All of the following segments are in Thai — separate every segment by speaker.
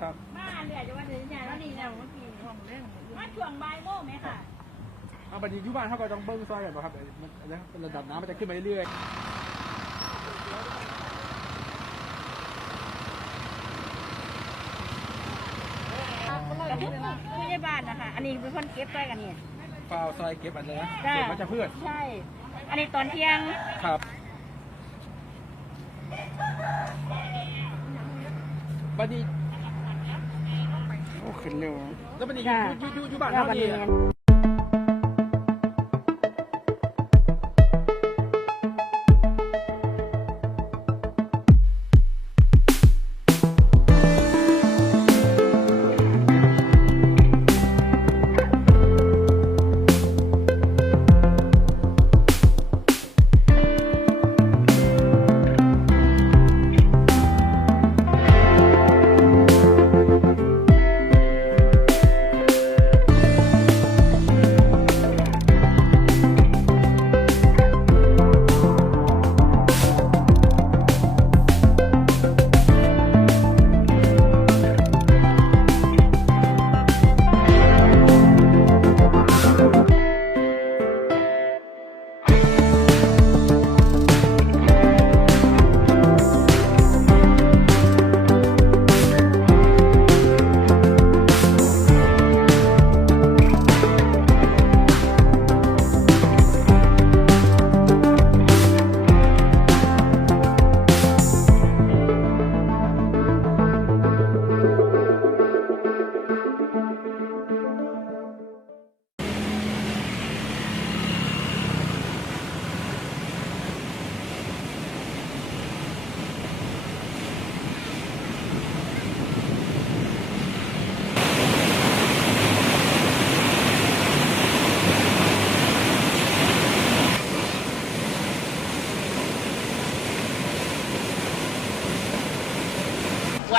Speaker 1: ครับ
Speaker 2: มาเรียกจะว่าเดี๋ยวเนี่ยแล้วนี่แล้วเมื่อกี้ห้องเรื่องมาช่วงบ่ายโมงไหมค่ะ
Speaker 1: เอาบัดนี้อยู่บ้านเขาก็ต้องเบิ้งซอยกันป่ะครับมันอันนี้ระดับน้ำมันจะขึ้นมาเรื่อย
Speaker 2: กับผู้ผู้ใหญ่บ้านนะคะ อันนี้เป็นคนเก็บไว้กันเนี่ย
Speaker 1: ๆฟาวซอยเก็บอันนี้นะ
Speaker 2: จ้า
Speaker 1: เก็บมันจะเพื่อน
Speaker 2: ใช่ อันนี้ตอนเที่ยง
Speaker 1: ครับบัดนี้
Speaker 3: โอ้ ขึ้นเร็ว
Speaker 1: แล้วบัดนี้อยู่อยู่อยู่อยู่บ้านเขา
Speaker 2: บั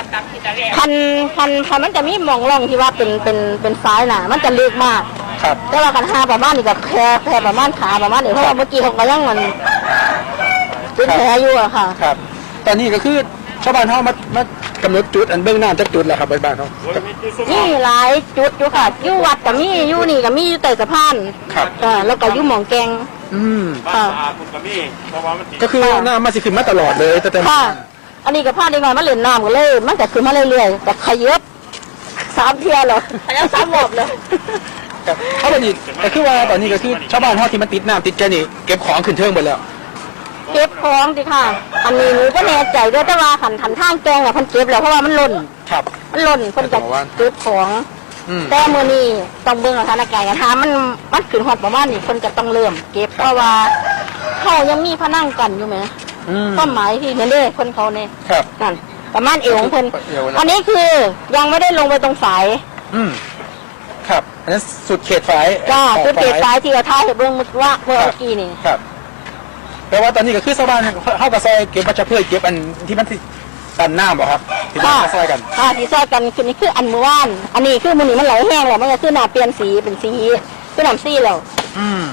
Speaker 1: นี่
Speaker 2: คันคันคันมันจะมีหมองร่องที่ว่าเป็นเป็นเป็นซ้ายน่ะ มันจะลึกมาก
Speaker 1: ครับ
Speaker 2: แต่ว่ากันหาประมาณนี้กับแพรแพรประมาณขาประมาณนี้เพราะว่าเมื่อกี้เขาก็ยังมันเป็นแผลอยู่อะค่ะ
Speaker 1: ครับ ตอนนี้ก็คือชาวบ้านเขามามากำหนดจุดอันเบื้องหน้าจักจุดแหละครับบ้านเขา
Speaker 2: นี่หลายจุดอยู่ค่ะอยู่วัดกับมีอยู่นี่กับมีอยู่ใต้สะพาน
Speaker 1: ครับ
Speaker 2: เออแล้วก็อยู่หมองแกง
Speaker 1: อืม
Speaker 2: ค่ะ
Speaker 1: ก็คือน้ำมาสิขึ้นมาตลอดเลยแต่แต่
Speaker 2: ค่ะ อันนี้กับพาเด็กน้อยมาเล่นน้ำกันเลย มันก็คือมาเรื่อยๆแต่ขยับสามเทียเหรอขยับสามรอบเลย
Speaker 1: ครับเขาเป็นอีกก็คือว่าตอนนี้ก็คือชาวบ้านเขาที่มันติดน้ำติดแกนี่เก็บของขึ้นเทิงหมดแล้ว
Speaker 2: เก็บของสิค่ะ อันนี้หนูก็แน่ใจด้วยแต่ว่าขันขันทางแกงเนี่ยเพันเก็บแล้วเพราะว่ามันหล่น
Speaker 1: ครับ
Speaker 2: มันหล่นเพิ่นจะเก็บของ
Speaker 1: อืม
Speaker 2: แต่มือนี้ต้องเบิ่งสถานการณ์กันถ้ามันมันขึ้นฮอดประมาณนี้เพิ่นจะต้องเริ่ม เก็บเพราะว่าเขายังมีพนังกันอยู่ไหม
Speaker 1: อืม
Speaker 2: ความหมายที่เห็นเด้คนเขาเนี่ย
Speaker 1: ครับ
Speaker 2: นั่นประมาณเอวของเพิ่น
Speaker 1: เอวนะ
Speaker 2: อันนี้คือยังไม่ได้ลงไปตรงฝาย
Speaker 1: อืมครับอันนั้นสุดเขตฝาย
Speaker 2: จ้า
Speaker 1: ออก
Speaker 2: คือเกต
Speaker 1: ฝ
Speaker 2: ฝายที่เราท่ายให้เบิ่งมุดว่าเมื่อกี้นี่
Speaker 1: ครับแปลว่าตอนนี้ก็คือชาวบ้านเข้ากับซอยเก็บวัชพืชเก็บอันที่มันที่ตันน้ำบ่ครับที่มันมาซอยกัน
Speaker 2: อ่าที่ซอยกันคือนี่คืออันเมื่อวาน อันนี้คือมือนี้มันไหลแห้งแล้วมันก็คือหน้าเปลี่ยนสีเป็นสีคือน้ำซีแล้ว
Speaker 1: อืม